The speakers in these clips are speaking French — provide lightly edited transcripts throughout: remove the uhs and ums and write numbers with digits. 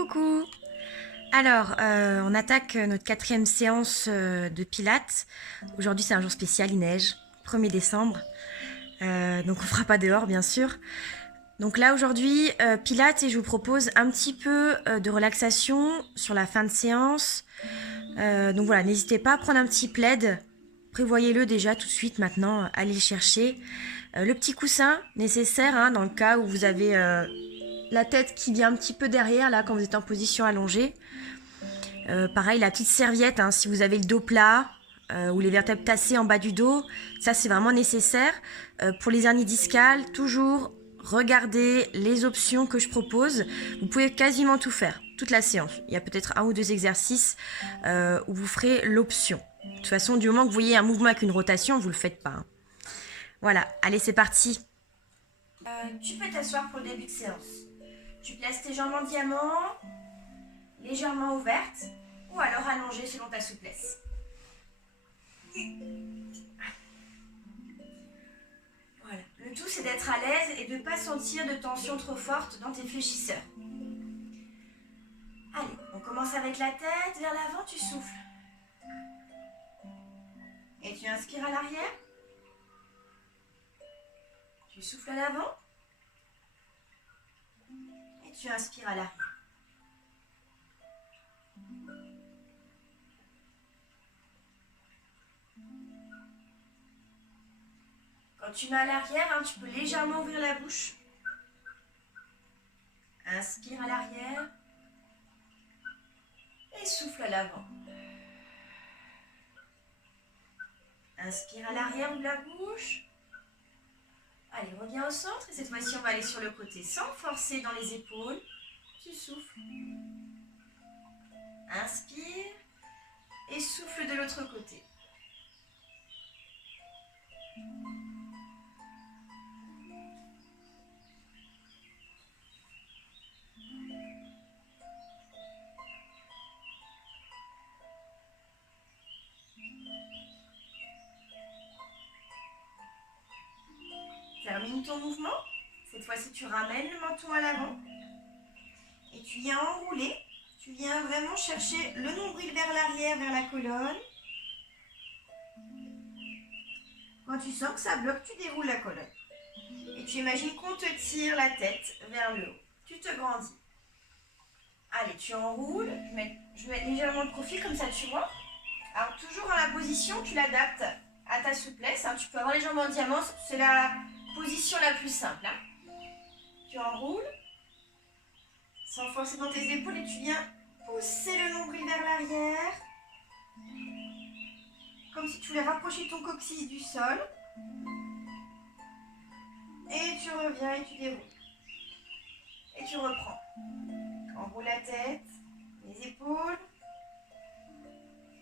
Coucou. Alors, on attaque notre 4e séance de Pilates. Aujourd'hui, c'est un jour spécial, il neige, 1er décembre. Donc, on fera pas dehors, bien sûr. Donc là, aujourd'hui, Pilates, et je vous propose un petit peu de relaxation sur la fin de séance. Donc voilà, n'hésitez pas à prendre un petit plaid. Prévoyez-le déjà tout de suite maintenant, allez le chercher. Le petit coussin nécessaire hein, dans le cas où vous avez la tête qui vient un petit peu derrière, là, quand vous êtes en position allongée. Pareil, la petite serviette, hein, si vous avez le dos plat ou les vertèbres tassées en bas du dos, ça c'est vraiment nécessaire. Pour les hernies discales, toujours regardez les options que je propose. Vous pouvez quasiment tout faire, toute la séance. Il y a peut-être 1 ou 2 exercices où vous ferez l'option. De toute façon, du moment que vous voyez un mouvement avec une rotation, vous ne le faites pas. Hein. Voilà, allez, c'est parti. Tu peux t'asseoir pour le début de séance. Tu places tes jambes en diamant, légèrement ouvertes, ou alors allongées selon ta souplesse. Voilà. Le tout, c'est d'être à l'aise et de ne pas sentir de tension trop forte dans tes fléchisseurs. Allez, on commence avec la tête, vers l'avant, tu souffles. Et tu inspires à l'arrière. Tu souffles à l'avant. Et tu inspires à l'arrière. Quand tu mets à l'arrière, hein, tu peux légèrement ouvrir la bouche. Inspire à l'arrière. Et souffle à l'avant. Inspire à l'arrière de la bouche. Allez, reviens au centre et cette fois-ci, on va aller sur le côté sans forcer dans les épaules. Tu souffles. Inspire et souffle de l'autre côté. Termine ton mouvement. Cette fois-ci, tu ramènes le menton à l'avant et tu viens enrouler. Tu viens vraiment chercher le nombril vers l'arrière, vers la colonne. Quand tu sens que ça bloque, tu déroules la colonne. Et tu imagines qu'on te tire la tête vers le haut. Tu te grandis. Allez, tu enroules. Je vais mettre légèrement de profil, comme ça tu vois. Alors, toujours dans la position, tu l'adaptes à ta souplesse. Hein. Tu peux avoir les jambes en diamant, c'est la position la plus simple. Hein. Tu enroules, sans forcer dans tes épaules, et tu viens pousser le nombril vers l'arrière. Comme si tu voulais rapprocher ton coccyx du sol. Et tu reviens et tu déroules. Et tu reprends. Enroule la tête, les épaules.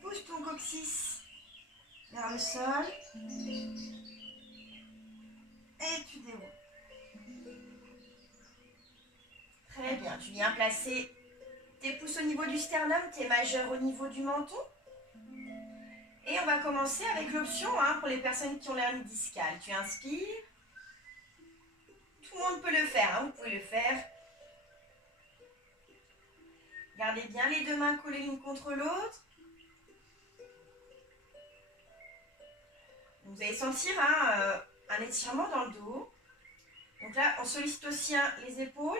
Pousse ton coccyx vers le sol. Et tu déroules. Très bien. Tu viens placer tes pouces au niveau du sternum, tes majeurs au niveau du menton. Et on va commencer avec l'option hein, pour les personnes qui ont l'hernie discale. Tu inspires. Tout le monde peut le faire, hein, vous pouvez le faire. Gardez bien les 2 mains collées l'une contre l'autre. Vous allez sentir hein, un étirement dans le dos. Donc là, on sollicite aussi hein, les épaules.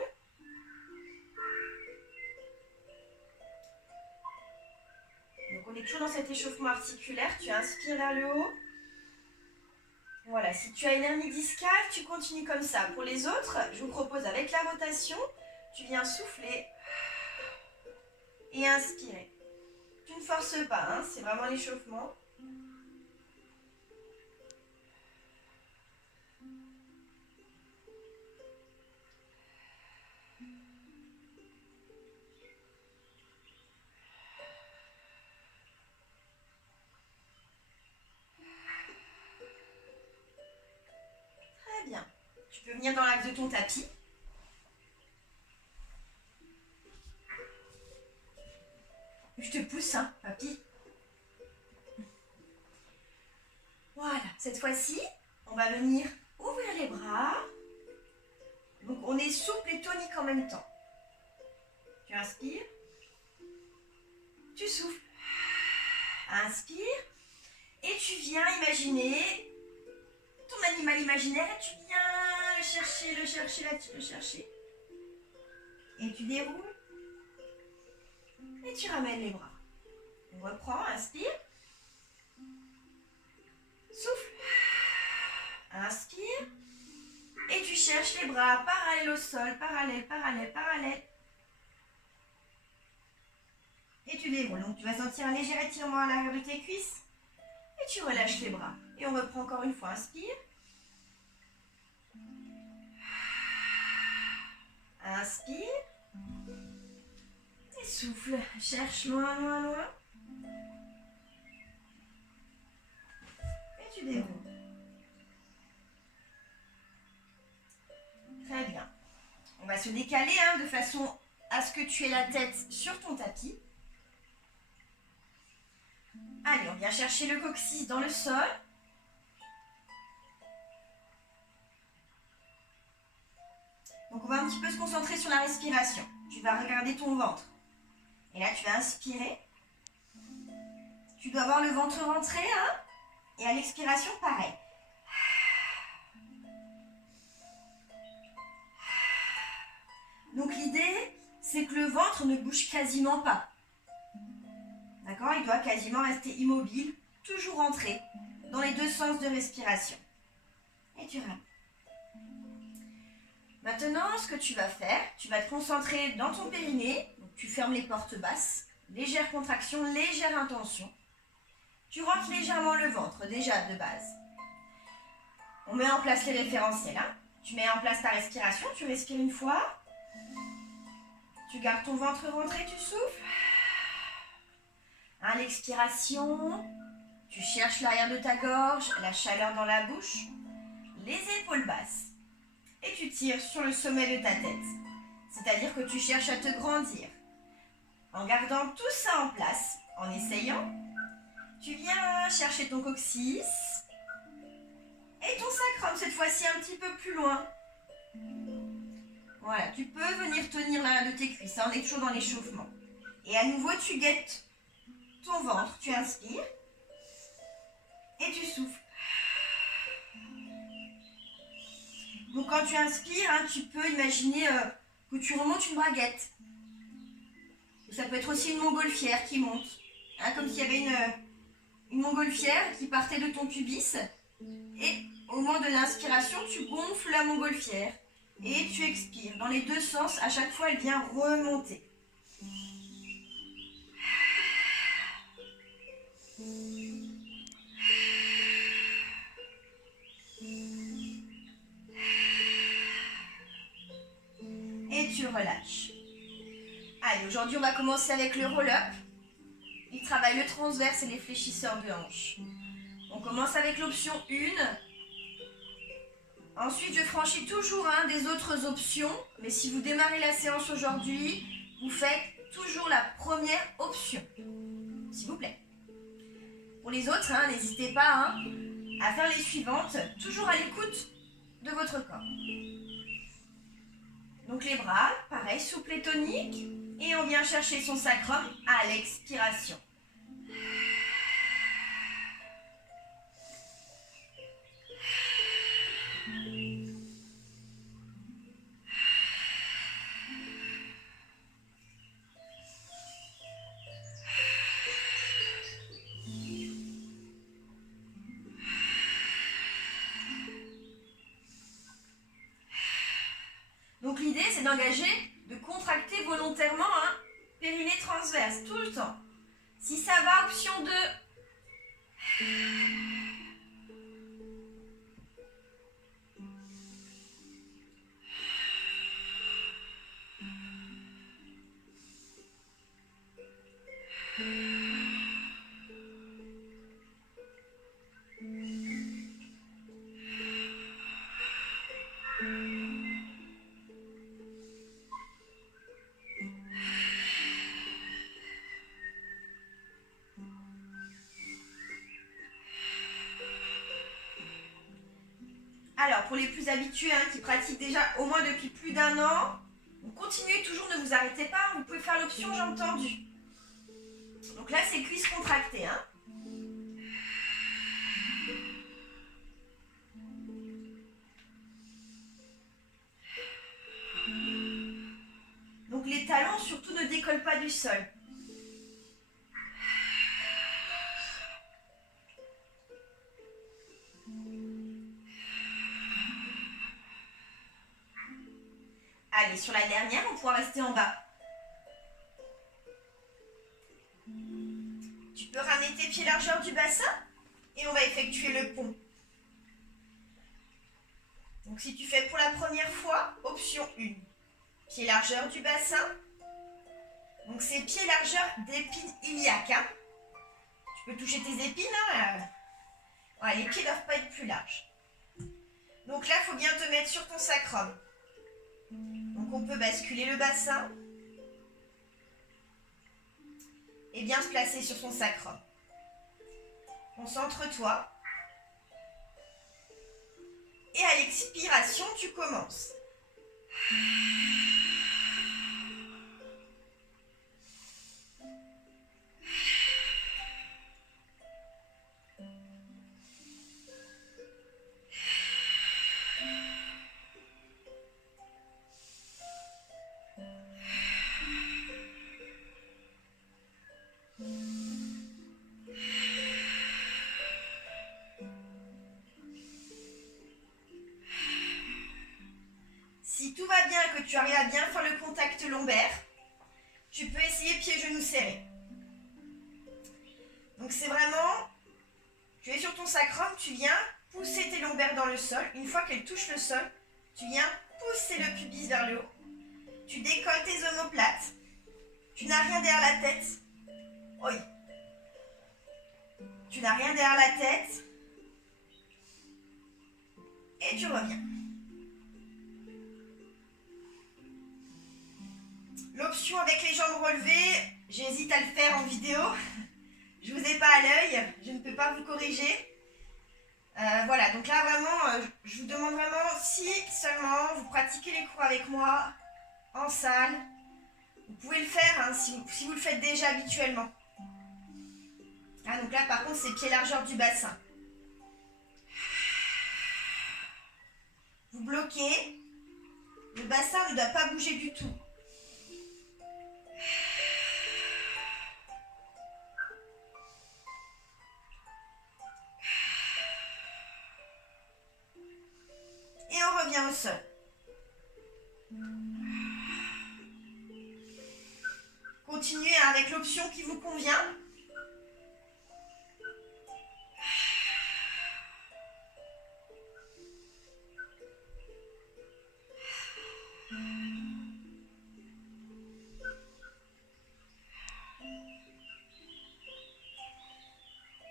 Donc on est toujours dans cet échauffement articulaire. Tu inspires vers le haut. Voilà, si tu as une hernie discale, tu continues comme ça. Pour les autres, je vous propose avec la rotation, tu viens souffler et inspirer. Tu ne forces pas, hein, c'est vraiment l'échauffement. Très bien. Tu peux venir dans l'axe de ton tapis. Je te pousse, hein, papy. Voilà, cette fois-ci, on va venir ouvrir les bras. Donc on est souple et tonique en même temps. Tu inspires. Tu souffles. Inspire. Et tu viens imaginer ton animal imaginaire et tu viens le chercher. Et tu déroules. Et tu ramènes les bras. On reprend, inspire. Souffle. Inspire. Et tu cherches les bras parallèles au sol, parallèles. Et tu déroules. Donc tu vas sentir un léger étirement à l'arrière de tes cuisses. Et tu relâches les bras. Et on reprend encore une fois. Inspire. Inspire. Et souffle. Cherche loin. Et tu déroules. Très bien. On va se décaler de façon à ce que tu aies la tête sur ton tapis. Allez, on vient chercher le coccyx dans le sol. Donc on va un petit peu se concentrer sur la respiration. Tu vas regarder ton ventre. Et là, tu vas inspirer. Tu dois avoir le ventre rentré. Et à l'expiration, pareil. Donc l'idée, c'est que le ventre ne bouge quasiment pas. D'accord? Il doit quasiment rester immobile, toujours rentré, dans les deux sens de respiration. Et tu ramènes. Maintenant, ce que tu vas faire, tu vas te concentrer dans ton périnée. Donc, tu fermes les portes basses, légère contraction, légère intention. Tu rentres légèrement le ventre, déjà de base. On met en place les référentiels. Tu mets en place ta respiration, tu respires une fois. Tu gardes ton ventre rentré, tu souffles. À l'expiration, tu cherches l'arrière de ta gorge, la chaleur dans la bouche, les épaules basses. Et tu tires sur le sommet de ta tête. C'est-à-dire que tu cherches à te grandir. En gardant tout ça en place, en essayant, tu viens chercher ton coccyx et ton sacrum, cette fois-ci un petit peu plus loin. Voilà, tu peux venir tenir l'arrière de tes cuisses, on est toujours dans l'échauffement. Et à nouveau, tu guettes ton ventre, tu inspires et tu souffles. Donc quand tu inspires, tu peux imaginer que tu remontes une braguette. Ça peut être aussi une montgolfière qui monte. Comme s'il y avait une montgolfière qui partait de ton pubis. Et au moment de l'inspiration, tu gonfles la montgolfière. Et tu expires. Dans les deux sens, à chaque fois, elle vient remonter. Et tu relâches. Allez, aujourd'hui, on va commencer avec le roll-up. Il travaille le transverse et les fléchisseurs de hanches. On commence avec l'option 1. Ensuite, je franchis toujours des autres options. Mais si vous démarrez la séance aujourd'hui, vous faites toujours la première option. S'il vous plaît. Pour les autres, n'hésitez pas à faire les suivantes. Toujours à l'écoute de votre corps. Donc les bras, pareil, souple et tonique. Et on vient chercher son sacrum à l'expiration. Donc l'idée, c'est d'engager, de contracter volontairement périnée transverse, tout le temps. Si ça va, option 2. Alors, pour les plus habitués, qui pratiquent déjà au moins depuis plus d'1 an, Donc continuez toujours, ne vous arrêtez pas, vous pouvez faire l'option jambes tendues. Donc là, c'est cuisses contractées, hein. Donc les talons, surtout, ne décollent pas du sol. Allez, sur la dernière, on pourra rester en bas. Tu peux ramener tes pieds largeur du bassin et on va effectuer le pont. Donc si tu fais pour la première fois, option 1. Pieds largeur du bassin. Donc c'est pieds largeur d'épines iliaques. Hein. Tu peux toucher tes épines. Hein. Ouais, les pieds ne doivent pas être plus larges. Donc là, il faut bien te mettre sur ton sacrum. Donc on peut basculer le bassin et bien se placer sur son sacrum. Concentre-toi. Et à l'expiration, tu commences. Si tout va bien et que tu arrives à bien faire le contact lombaire, tu peux essayer pieds-genoux serrés. Donc c'est vraiment, tu es sur ton sacrum, tu viens pousser tes lombaires dans le sol. Une fois qu'elles touchent le sol, tu viens pousser le pubis vers le haut. Tu décolles tes omoplates. Tu n'as rien derrière la tête. Oui. Tu n'as rien derrière la tête. Et tu reviens. L'option avec les jambes relevées, j'hésite à le faire en vidéo. Je ne vous ai pas à l'œil, je ne peux pas vous corriger. Voilà, donc là vraiment, je vous demande vraiment si seulement vous pratiquez les cours avec moi en salle. Vous pouvez le faire hein, si vous le faites déjà habituellement. Ah, donc là par contre c'est pied largeur du bassin. Vous bloquez, le bassin ne doit pas bouger du tout. Et on revient au sol. Continuez avec l'option qui vous convient.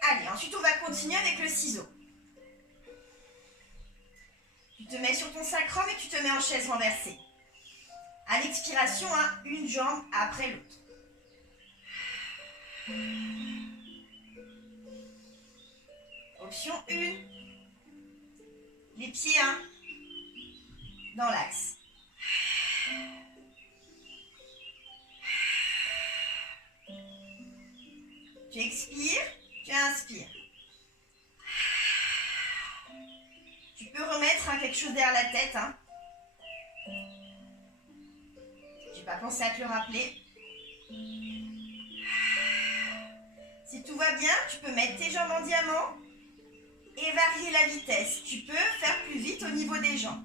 Allez, ensuite on va continuer avec le ciseau. Tu te mets sur ton sacrum et tu te mets en chaise renversée. À l'expiration, hein, une jambe après l'autre. Option 1. Les pieds hein, dans l'axe. Tu expires, tu inspires. Tu peux remettre hein, quelque chose derrière la tête. Hein. Je n'ai pas pensé à te le rappeler. Si tout va bien, tu peux mettre tes jambes en diamant et varier la vitesse. Tu peux faire plus vite au niveau des jambes.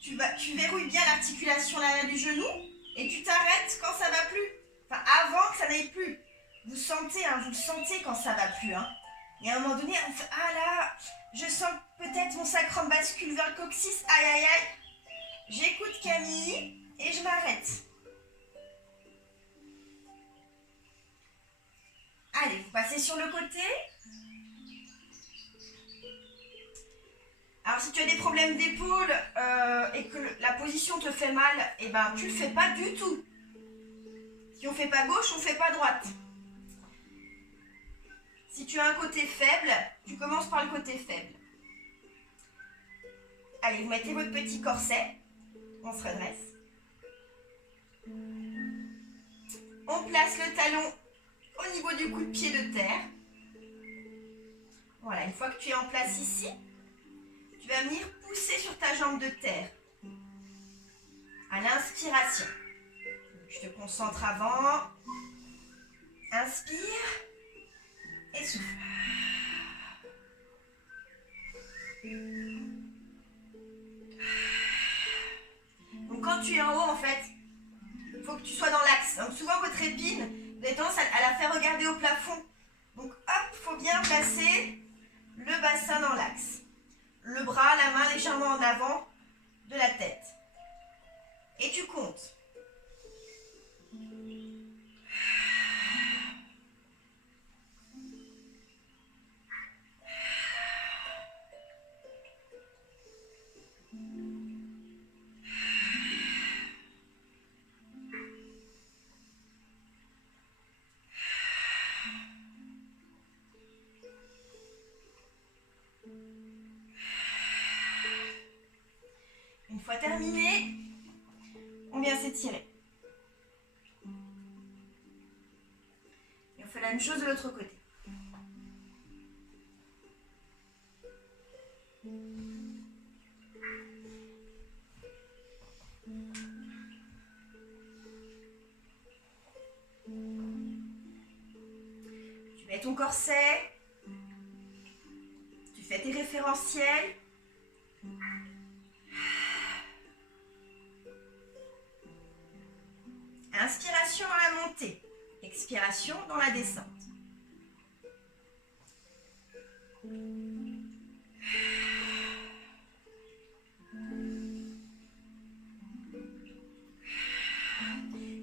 Tu verrouilles bien l'articulation l'arrière du genou et tu t'arrêtes quand ça va plus. Enfin, avant que ça n'aille plus. Vous sentez, hein, vous le sentez quand ça va plus. Hein. Et à un moment donné, on fait, ah là, je sens peut-être mon sacrum bascule vers le coccyx. Aïe, aïe, aïe. J'écoute Camille et je m'arrête. Allez, vous passez sur le côté. Alors, si tu as des problèmes d'épaule et que la position te fait mal, eh ben, tu ne le fais pas du tout. Si on ne fait pas gauche, on ne fait pas droite. Si tu as un côté faible, tu commences par le côté faible. Allez, vous mettez votre petit corset. On se redresse. On place le talon au niveau du coup de pied de terre. Voilà, une fois que tu es en place ici, tu vas venir pousser sur ta jambe de terre. À l'inspiration. Je te concentre avant. Inspire. Et souffle. Donc quand tu es en haut, en fait, il faut que tu sois dans l'axe. Donc souvent votre épine, vous avez tendance à la faire regarder au plafond. Donc hop, il faut bien placer le bassin dans l'axe. Le bras, la main légèrement en avant de la tête. Et tu comptes. Une fois terminé, on vient s'étirer. Et on fait la même chose de l'autre côté. Tu mets ton corset, tu fais tes référentiels. Inspiration dans la montée, expiration dans la descente.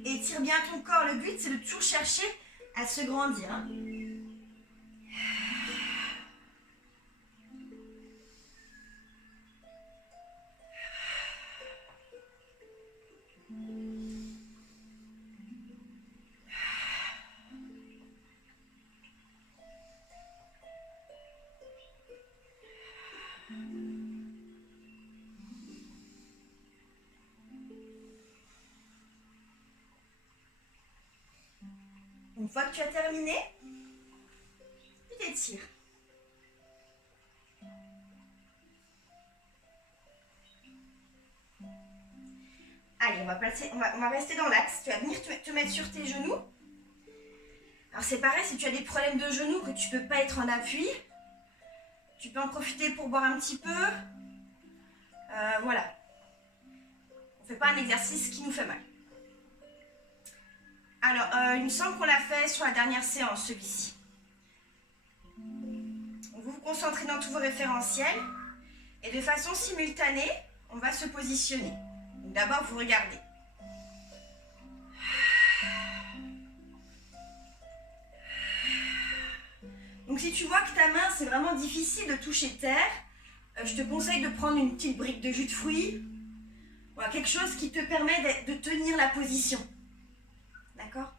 Étire bien ton corps, le but c'est de toujours chercher à se grandir. Une fois que tu as terminé, tu t'étires. Allez, on va rester dans l'axe. Tu vas venir te mettre sur tes genoux. Alors c'est pareil, si tu as des problèmes de genoux, que tu ne peux pas être en appui, tu peux en profiter pour boire un petit peu. Voilà. On ne fait pas un exercice qui nous fait mal. Alors, il me semble qu'on l'a fait sur la dernière séance, celui-ci. Vous vous concentrez dans tous vos référentiels et de façon simultanée, on va se positionner. D'abord, vous regardez. Donc, si tu vois que ta main, c'est vraiment difficile de toucher terre, je te conseille de prendre une petite brique de jus de fruits. Voilà, quelque chose qui te permet de tenir la position. D'accord?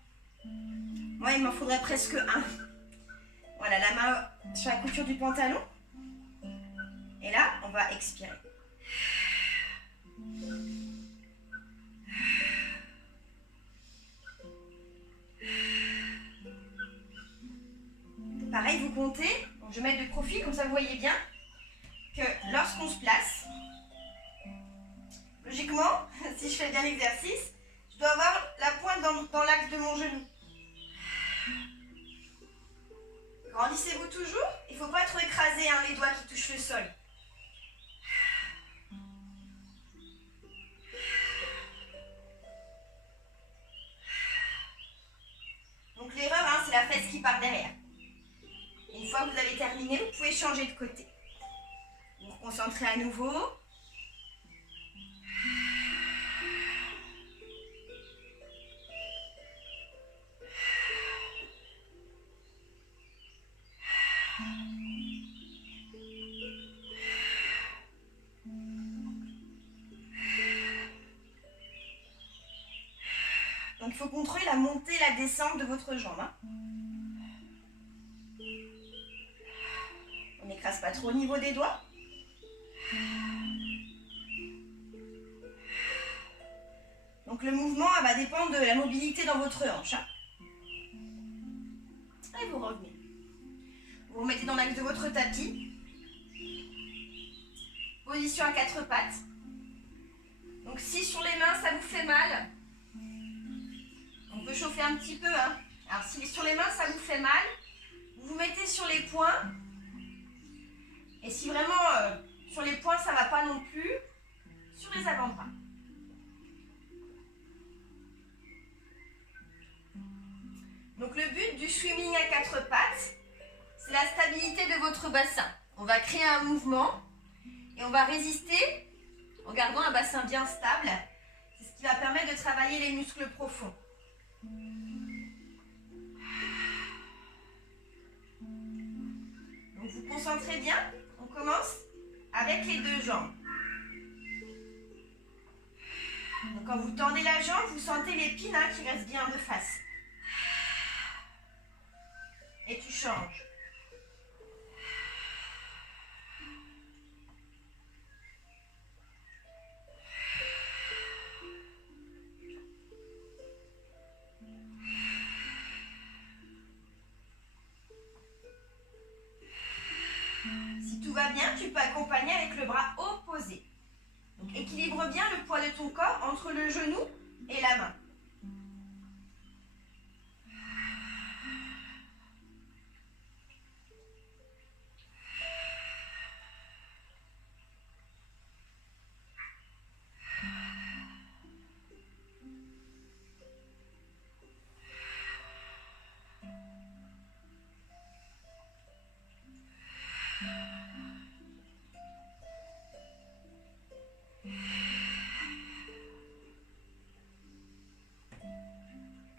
Moi, il m'en faudrait presque un. Voilà, la main sur la couture du pantalon. Et là, on va expirer. Pareil, vous comptez. Donc, je vais mettre de profil, comme ça vous voyez bien que lorsqu'on se place, logiquement, si je fais bien l'exercice, je dois avoir la pointe dans l'axe de mon genou. Grandissez-vous toujours. Il ne faut pas trop écraser les doigts qui touchent le sol. Donc l'erreur, c'est la fesse qui part derrière. Une fois que vous avez terminé, vous pouvez changer de côté. Vous vous concentrez à nouveau. Donc il faut contrôler la montée et la descente de votre jambe. On n'écrase pas trop au niveau des doigts. Donc le mouvement va dépendre de la mobilité dans votre hanche. Hein. Et vous revenez. Vous vous mettez dans l'axe de votre tapis. Position à 4 pattes. Donc si sur les mains ça vous fait mal, on peut chauffer un petit peu. Hein. Alors si sur les mains ça vous fait mal, vous vous mettez sur les poings. Et si vraiment sur les poings ça ne va pas non plus, sur les avant-bras. Donc le but du swimming à 4 pattes, c'est la stabilité de votre bassin. On va créer un mouvement et on va résister en gardant un bassin bien stable. C'est ce qui va permettre de travailler les muscles profonds. Donc vous concentrez bien. On commence avec les deux jambes. Donc quand vous tendez la jambe, vous sentez l'épine qui reste bien de face. Et tu changes. Si tout va bien, tu peux accompagner avec le bras opposé. Donc équilibre bien le poids de ton corps entre le genou et la main.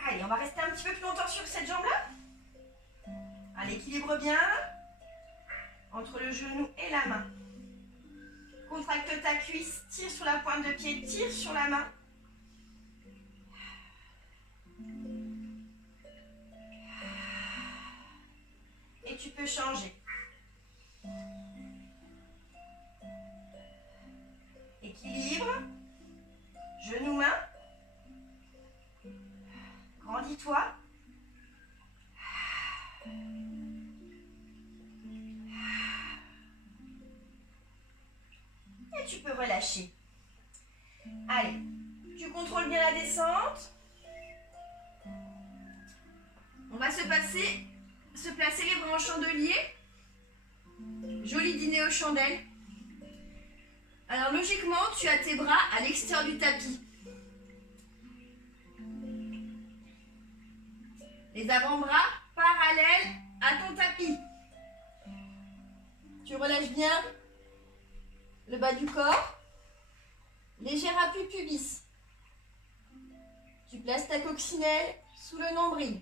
Allez, on va rester un petit peu plus longtemps sur cette jambe-là. Allez, équilibre bien entre le genou et la main. Contracte ta cuisse, tire sur la pointe de pied, tire sur la main. Et tu peux changer. Équilibre. Genou, main. Grandis-toi. Et tu peux relâcher. Allez, tu contrôles bien la descente. On va se placer les bras en chandelier. Joli dîner aux chandelles. Alors logiquement, tu as tes bras à l'extérieur du tapis. Les avant-bras parallèles à ton tapis. Tu relâches bien le bas du corps. Léger appui pubis. Tu places ta coccinelle sous le nombril.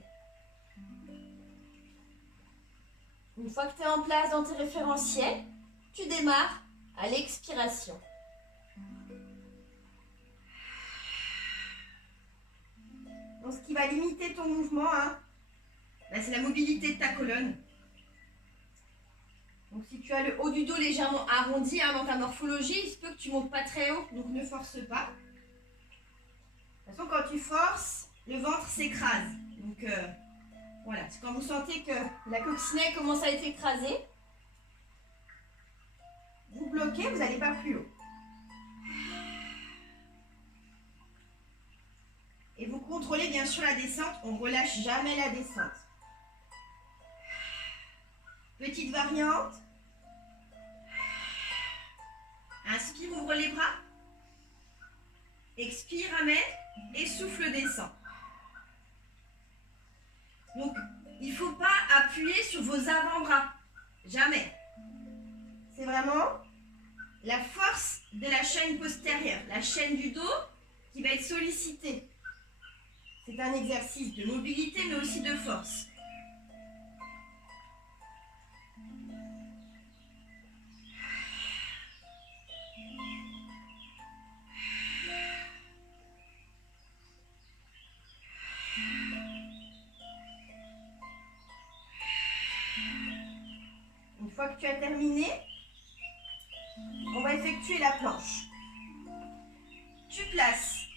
Une fois que tu es en place dans tes référentiels, tu démarres à l'expiration. Donc, ce qui va limiter ton mouvement, c'est la mobilité de ta colonne. Donc, si tu as le haut du dos légèrement arrondi dans ta morphologie, il se peut que tu ne montes pas très haut, donc ne force pas. De toute façon, quand tu forces, le ventre s'écrase. Donc, voilà, c'est quand vous sentez que la coccinelle commence à être écrasée, vous bloquez, vous n'allez pas plus haut. Et vous contrôlez bien sûr la descente, on ne relâche jamais la descente. Petite variante. Inspire, ouvre les bras. Expire, ramène et souffle, descend. Donc, il ne faut pas appuyer sur vos avant-bras. Jamais. C'est vraiment la force de la chaîne postérieure, la chaîne du dos qui va être sollicitée. C'est un exercice de mobilité mais aussi de force. Une fois que tu as terminé, on va effectuer la planche. Tu places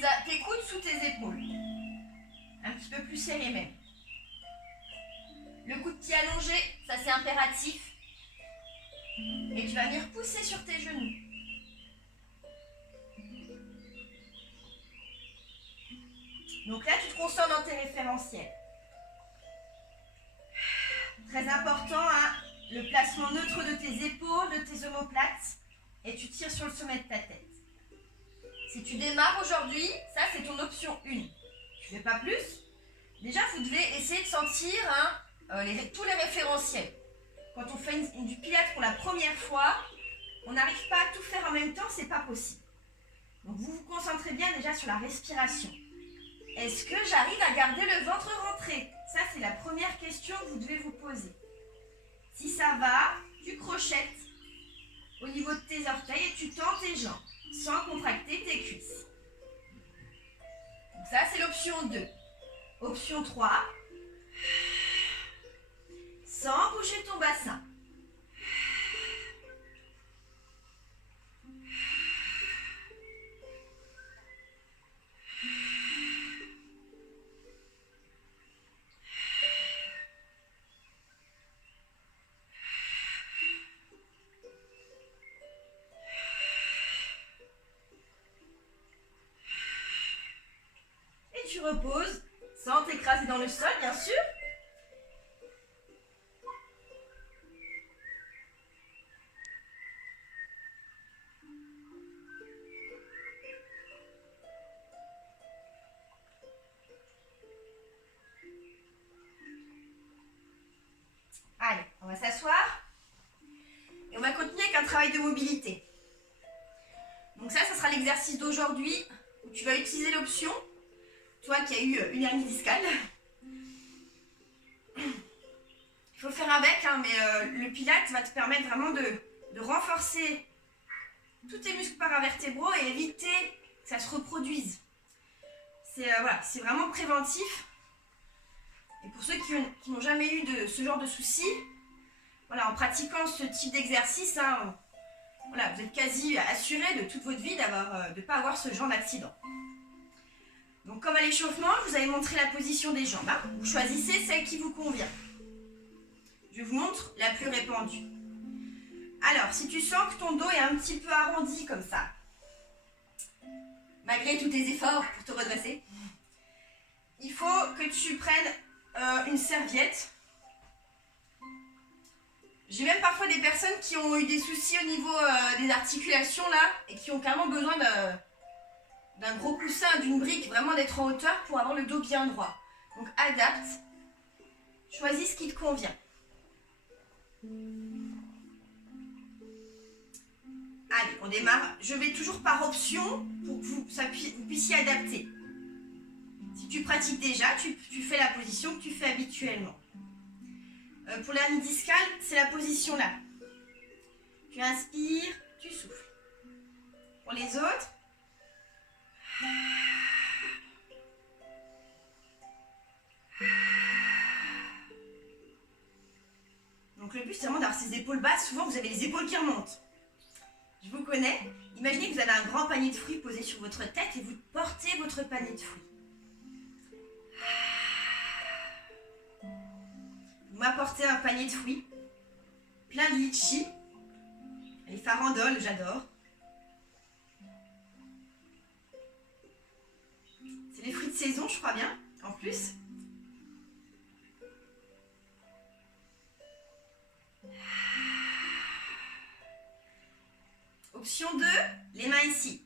tes coudes sous tes épaules. Un petit peu plus serré même. Le coup de pied allongé, ça c'est impératif. Et tu vas venir pousser sur tes genoux. Donc là, tu te concentres dans tes référentiels. Très important, hein, le placement neutre de tes épaules, de tes omoplates. Et tu tires sur le sommet de ta tête. Si tu démarres aujourd'hui, ça c'est ton option 1. Tu ne fais pas plus. Déjà, vous devez essayer de sentir tous les référentiels. Quand on fait du pilates pour la première fois, on n'arrive pas à tout faire en même temps, c'est pas possible. Donc vous vous concentrez bien déjà sur la respiration. Est-ce que j'arrive à garder le ventre rentré? Ça, c'est la première question que vous devez vous poser. Si ça va, tu crochettes au niveau de tes orteils et tu tends tes jambes sans contracter tes cuisses. Donc ça, c'est l'option 2. Option 3. Sans bouger ton bassin. Et tu reposes sans t'écraser dans le sol, bien sûr. Allez, on va s'asseoir et on va continuer avec un travail de mobilité. Donc ça sera l'exercice d'aujourd'hui où tu vas utiliser l'option, toi qui as eu une hernie discale. Il faut le faire avec, hein, mais le Pilates va te permettre vraiment de renforcer tous tes muscles paravertébraux et éviter que ça se reproduise. C'est vraiment préventif. Et pour ceux qui n'ont jamais eu ce genre de soucis, voilà, en pratiquant ce type d'exercice, hein, voilà, vous êtes quasi assuré de toute votre vie de ne pas avoir ce genre d'accident. Donc comme à l'échauffement, je vous avais montré la position des jambes. Hein. Vous choisissez celle qui vous convient. Je vous montre la plus répandue. Alors, si tu sens que ton dos est un petit peu arrondi comme ça, malgré tous tes efforts pour te redresser, il faut que tu prennes une serviette. J'ai même parfois des personnes qui ont eu des soucis au niveau des articulations là et qui ont carrément besoin d'un gros coussin, d'une brique, vraiment d'être en hauteur pour avoir le dos bien droit. Donc adapte, choisis ce qui te convient. Allez, on démarre. Je vais toujours par option pour que vous puissiez adapter. Si tu pratiques déjà, tu fais la position que tu fais habituellement. Pour l'hernie discale, c'est la position là. Tu inspires, tu souffles. Pour les autres, donc le but c'est vraiment d'avoir ses épaules basses. Souvent vous avez les épaules qui remontent. Je vous connais. Imaginez que vous avez un grand panier de fruits posé sur votre tête et vous portez votre panier de fruits. Vous m'apportez un panier de fruits, plein de litchis, les farandoles, j'adore. C'est les fruits de saison, je crois bien, en plus. Option 2, les mains ici.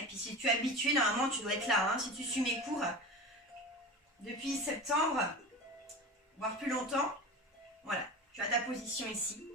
Et puis si tu es habitué, normalement tu dois être là. Hein. Si tu suis mes cours depuis septembre, voire plus longtemps, voilà, tu as ta position ici.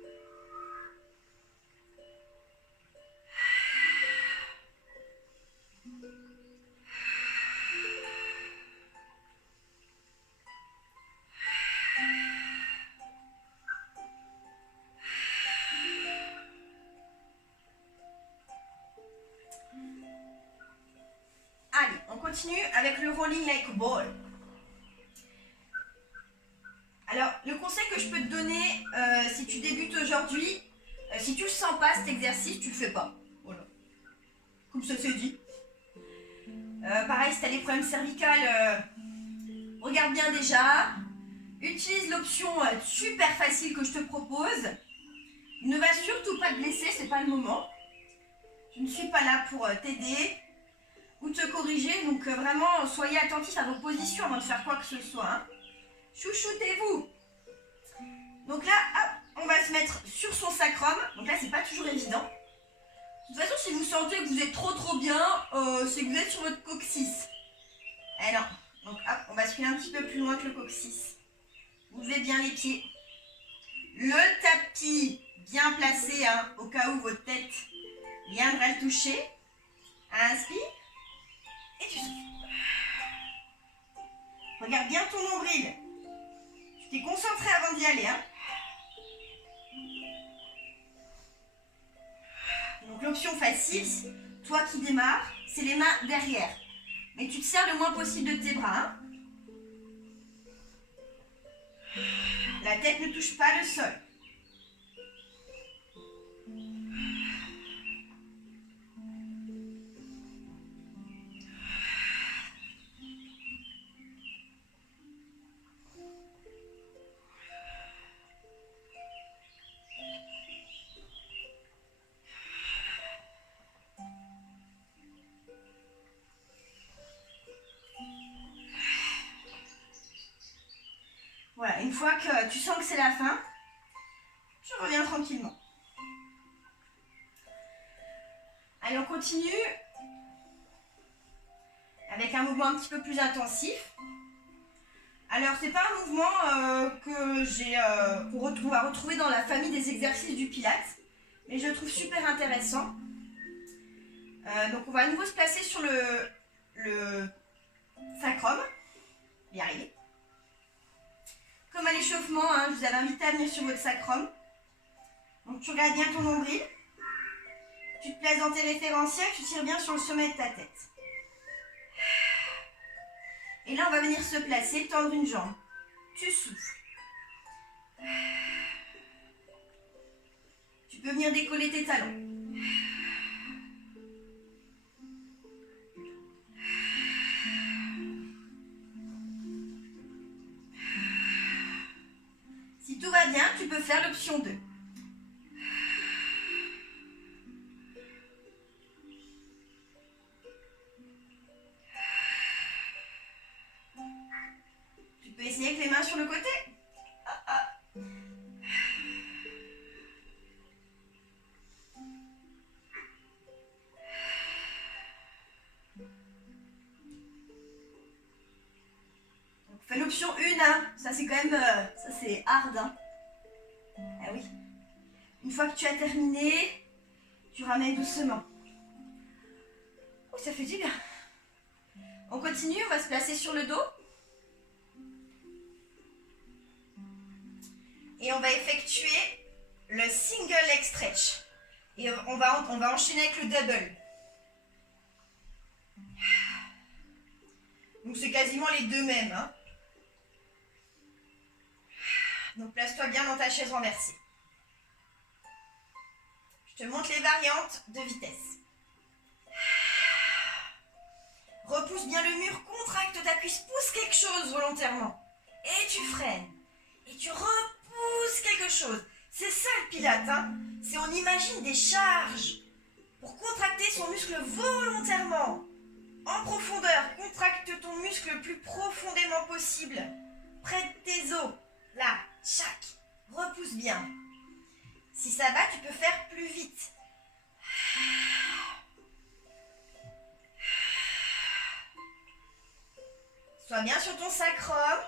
Allez, on continue avec le rolling like a ball. Alors, le conseil que je peux te donner si tu débutes aujourd'hui, Si tu le sens pas cet exercice, tu le fais pas. Voilà. Comme ça c'est dit. Pareil, si tu as des problèmes cervicales, regarde bien déjà. Utilise l'option super facile que je te propose. Ne va surtout pas te blesser, c'est pas le moment. Je ne suis pas là pour t'aider ou te corriger, donc vraiment soyez attentifs à vos positions avant de faire quoi que ce soit. Hein. Chouchoutez-vous. Donc là, hop, on va se mettre sur son sacrum. Donc là, c'est pas toujours évident. De toute façon, si vous sentez que vous êtes trop bien, c'est que vous êtes sur votre coccyx. Alors, donc hop, on bascule un petit peu plus loin que le coccyx. Ouvrez bien les pieds. Le tapis bien placé, hein, au cas où votre tête viendra le toucher. Inspire. Et tu souffles. Regarde bien ton nombril. Tu t'es concentré avant d'y aller. Hein. Donc l'option facile, toi qui démarres, c'est les mains derrière. Mais tu te sers le moins possible de tes bras. Hein. La tête ne touche pas le sol. Voilà, une fois que tu sens que c'est la fin, tu reviens tranquillement. Allez, on continue avec un mouvement un petit peu plus intensif. Alors, c'est pas un mouvement qu'on va retrouver dans la famille des exercices du Pilates, mais je le trouve super intéressant. Donc, on va à nouveau se placer sur le sacrum. Y arriver. Comme à l'échauffement, hein, je vous avais invité à venir sur votre sacrum. Donc, tu regardes bien ton nombril. Tu te places dans tes référentiels, tu tires bien sur le sommet de ta tête. Et là, on va venir se placer, tendre une jambe. Tu souffles. Tu peux venir décoller tes talons. Si tout va bien, tu peux faire l'option 2. Tu peux essayer avec les mains sur le côté. Donc, fais l'option 1. Hein. Ça, c'est quand même... ça, c'est hard. Hein. Ah oui. Une fois que tu as terminé, tu ramènes doucement. Oh, ça fait du bien. On continue, on va se placer sur le dos. Et on va effectuer le single leg stretch. Et on va enchaîner avec le double. Donc c'est quasiment les deux mêmes. Hein. Donc place-toi bien dans ta chaise renversée. Je te montre les variantes de vitesse. Repousse bien le mur, contracte ta cuisse, pousse quelque chose volontairement. Et tu freines. Et tu repousses quelque chose. C'est ça le Pilates. Hein. C'est on imagine des charges pour contracter son muscle volontairement. En profondeur, contracte ton muscle le plus profondément possible. Près de tes os. Là, chac. Repousse bien. Si ça va, tu peux faire plus vite. Sois bien sur ton sacrum.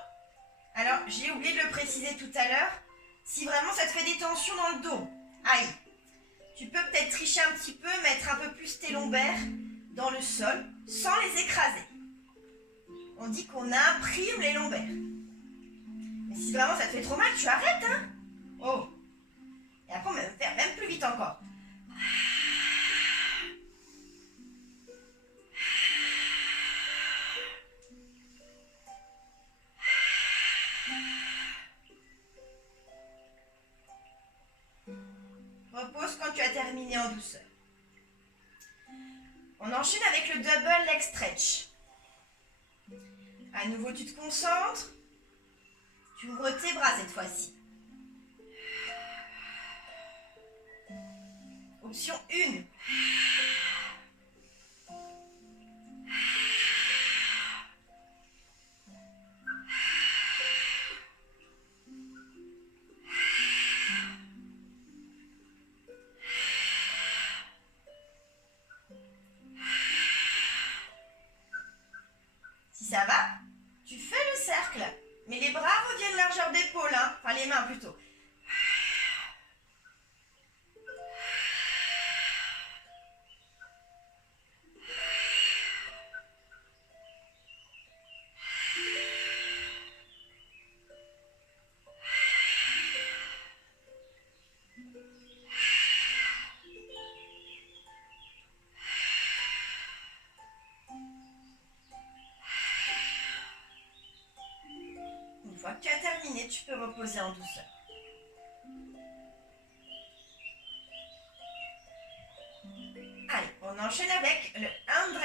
Alors, j'ai oublié de le préciser tout à l'heure. Si vraiment ça te fait des tensions dans le dos, aïe, tu peux peut-être tricher un petit peu, mettre un peu plus tes lombaires dans le sol, sans les écraser. On dit qu'on imprime les lombaires. Mais si vraiment ça te fait trop mal, tu arrêtes, hein. Oh. Et après, on va faire même plus vite encore. en douceur. On enchaîne avec le double leg stretch. À nouveau, tu te concentres. Tu ouvres tes bras cette fois-ci. Option 1. Si ça va, tu fais le cercle. Mais les bras reviennent largeur d'épaule, hein. Enfin les mains plutôt. Une fois que tu as terminé, tu peux reposer en douceur. Allez, on enchaîne avec le 100.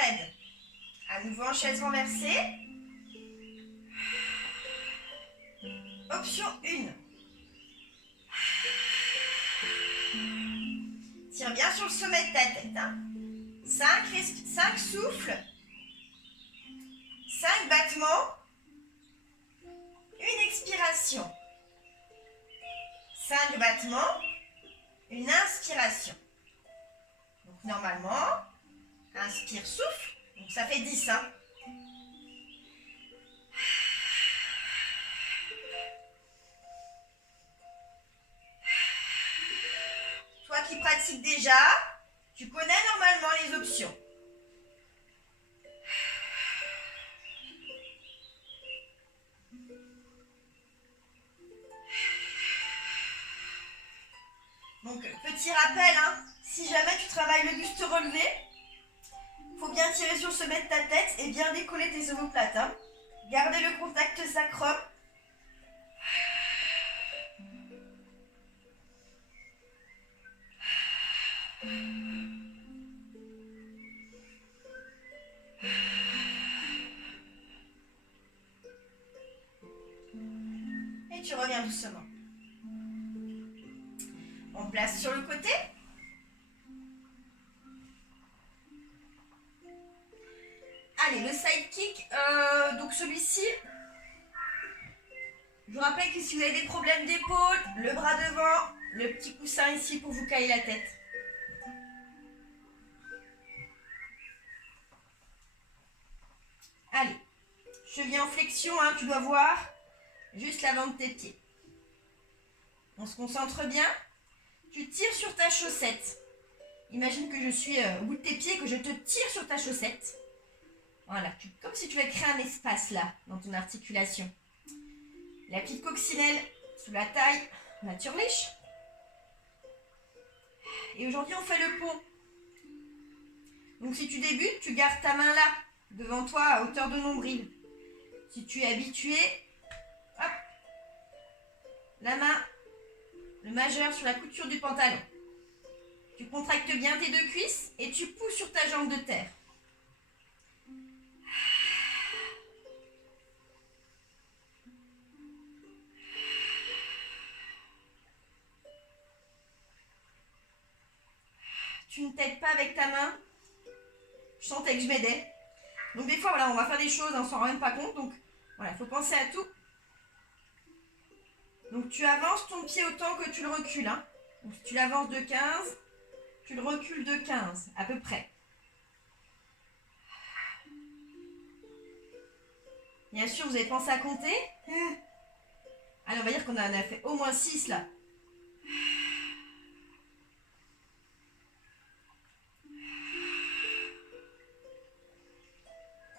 À nouveau en chaise renversée. Option 1. Tire bien sur le sommet de ta tête. Hein. 5 souffles. 5 battements. Une expiration. 5 battements. Une inspiration. Donc normalement, inspire, souffle. Donc ça fait 10. Hein. Toi qui pratiques déjà, tu connais normalement les options. Donc petit rappel, hein, si jamais tu travailles le buste relevé, il faut bien tirer sur le sommet de ta tête et bien décoller tes omoplates. Hein. Gardez le contact sacrum. Et tu reviens doucement. On place sur le côté. Allez, le side kick, donc celui-ci, je vous rappelle que si vous avez des problèmes d'épaule, le bras devant, le petit coussin ici pour vous caler la tête. Allez, cheville en flexion, hein, tu dois voir juste l'avant de tes pieds. On se concentre bien. Tu tires sur ta chaussette. Imagine que je suis au bout de tes pieds et que je te tire sur ta chaussette. Voilà, comme si tu veux créer un espace là, dans ton articulation. La petite coccinelle sous la taille, Naturlich. Et aujourd'hui, on fait le pont. Donc si tu débutes, tu gardes ta main là, devant toi, à hauteur de nombril. Si tu es habitué, hop, la main, le majeur sur la couture du pantalon. Tu contractes bien tes 2 cuisses et tu pousses sur ta jambe de terre. Tu ne t'aides pas avec ta main. Je sentais que je m'aidais. Donc des fois, voilà, on va faire des choses, on s'en rend même pas compte. Donc voilà, il faut penser à tout. Donc tu avances ton pied autant que tu le recules. Hein. Donc si tu l'avances de 15, tu le recules de 15, à peu près. Bien sûr, vous avez pensé à compter. Allez, on va dire qu'on en a fait au moins 6 là.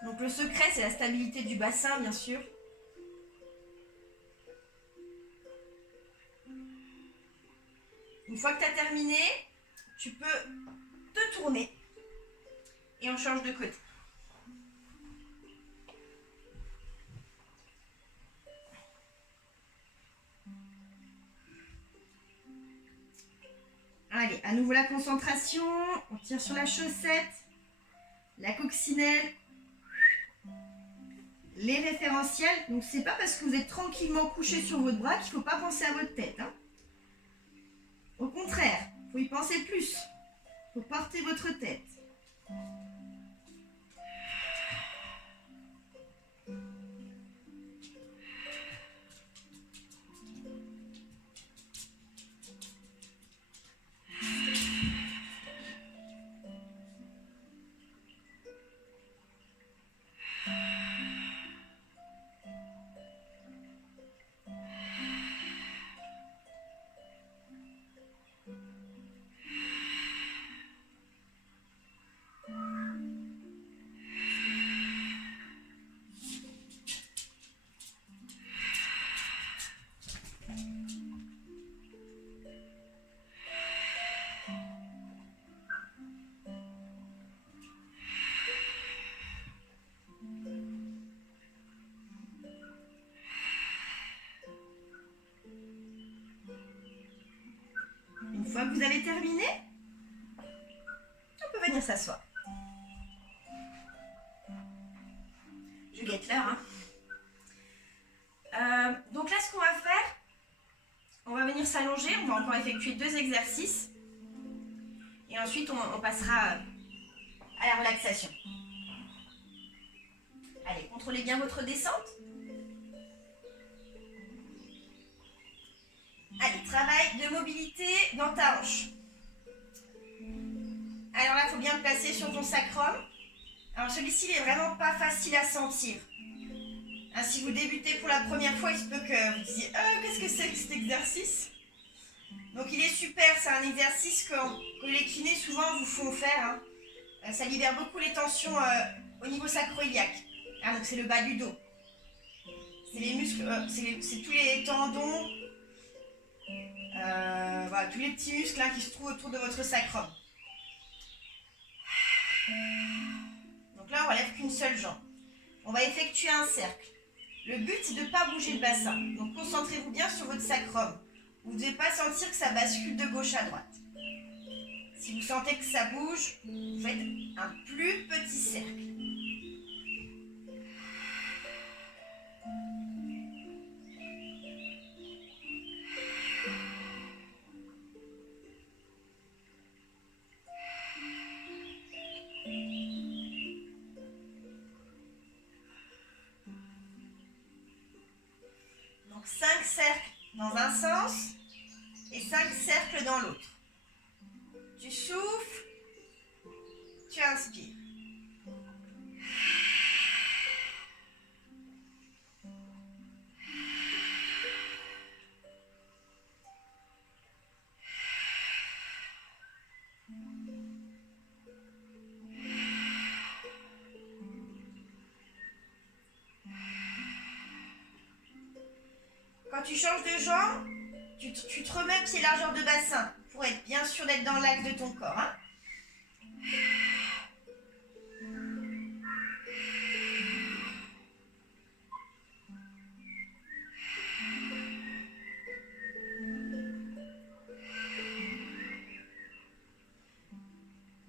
Donc le secret, c'est la stabilité du bassin, bien sûr. Une fois que tu as terminé, tu peux te tourner et on change de côté. Allez, à nouveau la concentration. On tire sur la chaussette, la coccinelle, les référentiels. Donc c'est pas parce que vous êtes tranquillement couché sur votre bras qu'il ne faut pas penser à votre tête. Hein. Au contraire, il faut y penser plus. Il faut porter votre tête. Une fois que vous avez terminé, on peut venir s'asseoir. Je guette l'heure. Hein. Donc là, ce qu'on va faire, on va venir s'allonger. On va encore effectuer 2 exercices. Et ensuite, on passera à la relaxation. Allez, contrôlez bien votre descente. Allez, travail de mobilité dans ta hanche. Alors là, il faut bien le placer sur ton sacrum. Alors celui-ci, il n'est vraiment pas facile à sentir. Hein, si vous débutez pour la première fois, il se peut que vous disiez « qu'est-ce que c'est que cet exercice ?» Donc il est super, c'est un exercice que les kinés souvent vous font faire. Hein. Ça libère beaucoup les tensions au niveau sacro-iliaque. Hein, donc c'est le bas du dos. C'est les muscles, c'est tous les tendons, voilà, tous les petits muscles hein, qui se trouvent autour de votre sacrum. Donc là, on relève qu'une seule jambe. On va effectuer un cercle. Le but, c'est de ne pas bouger le bassin. Donc concentrez-vous bien sur votre sacrum. Vous ne devez pas sentir que ça bascule de gauche à droite. Si vous sentez que ça bouge, vous faites un plus petit cercle. Donc 5 cercles dans un sens et 5 cercles dans l'autre. Tu souffles, tu inspires. Quand tu changes de jambe, tu te remets pied largeur de bassin pour être bien sûr d'être dans l'axe de ton corps. Hein.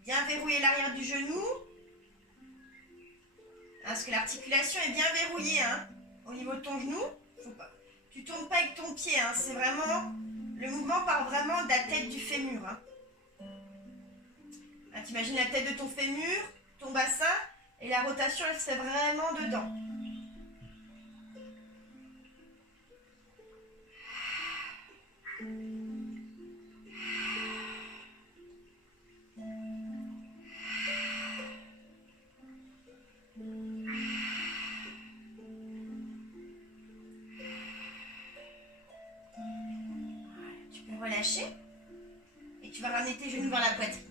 Bien verrouiller l'arrière du genou. Parce que l'articulation est bien verrouillée hein, au niveau de ton genou. Tu ne tournes pas avec ton pied. Hein, c'est vraiment... Le mouvement part vraiment de la tête du fémur. Hein. Tu imagines la tête de ton fémur, ton bassin, et la rotation, elle se fait vraiment dedans. Tu peux relâcher et tu vas ramener tes genoux vers la poitrine.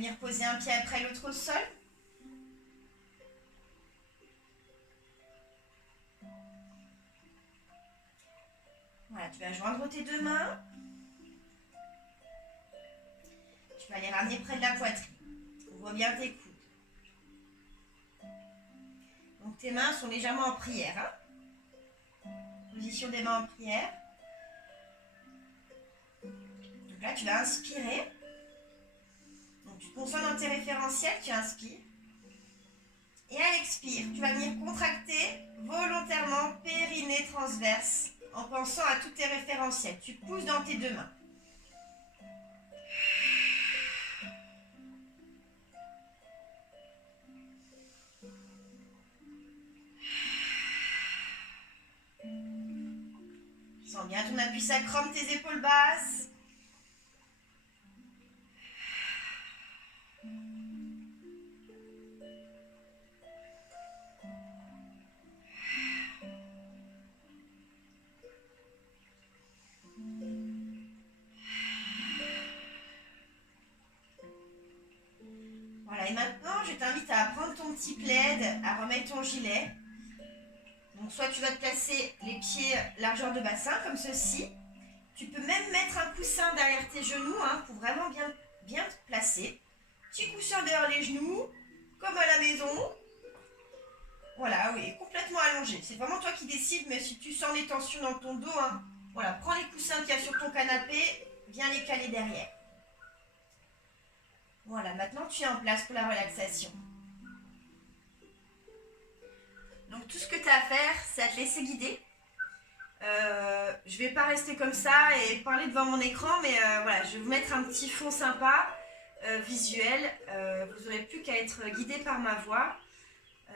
venir poser un pied après l'autre au sol. Voilà, tu vas joindre tes deux mains. Tu vas les ramener près de la poitrine. Ouvre bien tes coudes. Donc tes mains sont légèrement en prière. Hein. Position des mains en prière. Donc là, tu vas inspirer. Donc tu te concentres dans tes référentiels, tu inspires. Et à l'expire, tu vas venir contracter volontairement périnée transverse en pensant à tous tes référentiels. Tu pousses dans tes deux mains. Sens bien ton appui sacrum, tes épaules basses. Voilà, et maintenant, je t'invite à prendre ton petit plaid, à remettre ton gilet. Donc, soit tu vas te placer les pieds largeur de bassin, comme ceci. Tu peux même mettre un coussin derrière tes genoux, hein, pour vraiment bien te placer. Petit coussin derrière les genoux, comme à la maison. Voilà, oui, complètement allongé. C'est vraiment toi qui décides, mais si tu sens des tensions dans ton dos, hein, voilà, prends les coussins qu'il y a sur ton canapé, viens les caler derrière. Voilà, maintenant tu es en place pour la relaxation. Donc tout ce que tu as à faire, c'est à te laisser guider. Je vais pas rester comme ça et parler devant mon écran, mais voilà, je vais vous mettre un petit fond sympa, visuel. Vous n'aurez plus qu'à être guidé par ma voix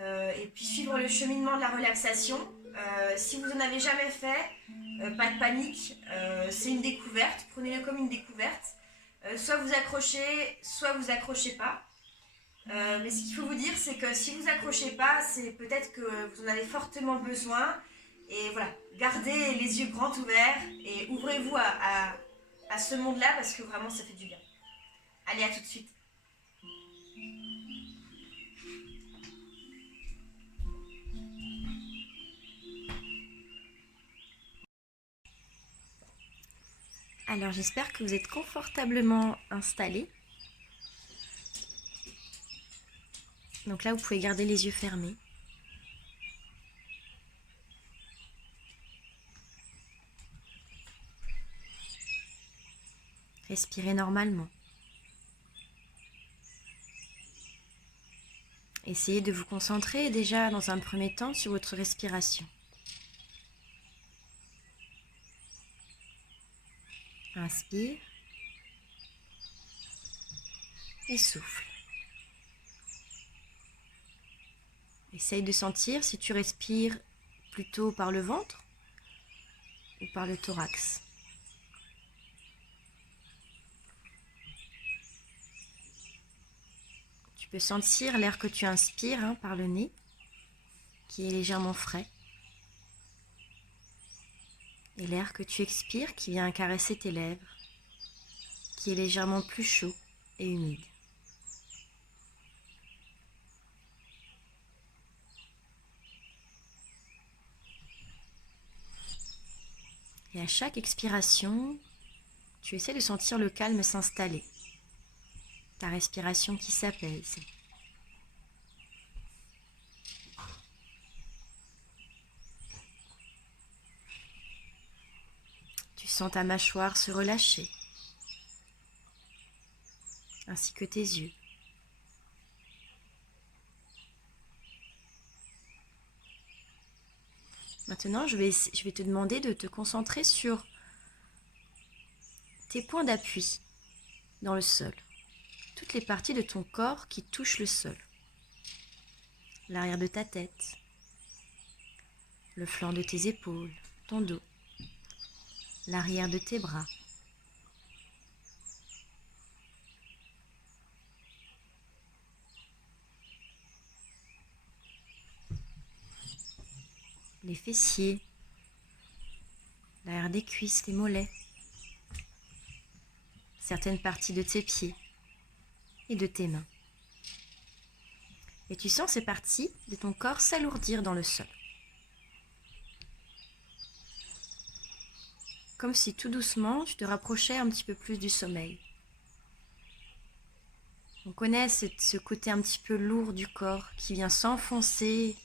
et puis suivre le cheminement de la relaxation. Si vous n'en avez jamais fait, pas de panique, c'est une découverte, prenez-le comme une découverte. Soit vous accrochez, soit vous accrochez pas. Mais ce qu'il faut vous dire, c'est que si vous accrochez pas, c'est peut-être que vous en avez fortement besoin. Et voilà, gardez les yeux grands ouverts et ouvrez-vous à ce monde-là parce que vraiment ça fait du bien. Allez, à tout de suite. Alors j'espère que vous êtes confortablement installés. Donc là, vous pouvez garder les yeux fermés. Respirez normalement. Essayez de vous concentrer déjà dans un premier temps sur votre respiration. Inspire et souffle. Essaye de sentir si tu respires plutôt par le ventre ou par le thorax. Tu peux sentir l'air que tu inspires par le nez, qui est légèrement frais, et l'air que tu expires qui vient caresser tes lèvres, qui est légèrement plus chaud et humide. Et à chaque expiration, tu essaies de sentir le calme s'installer, ta respiration qui s'apaise. Tu sens ta mâchoire se relâcher, ainsi que tes yeux. Maintenant, je vais te demander de te concentrer sur tes points d'appui dans le sol. Toutes les parties de ton corps qui touchent le sol. L'arrière de ta tête, le flanc de tes épaules, ton dos, l'arrière de tes bras. Les fessiers, l'arrière des cuisses, les mollets, certaines parties de tes pieds, et de tes mains. Et tu sens ces parties de ton corps s'alourdir dans le sol. Comme si tout doucement, tu te rapprochais un petit peu plus du sommeil. On connaît ce côté un petit peu lourd du corps qui vient s'enfoncer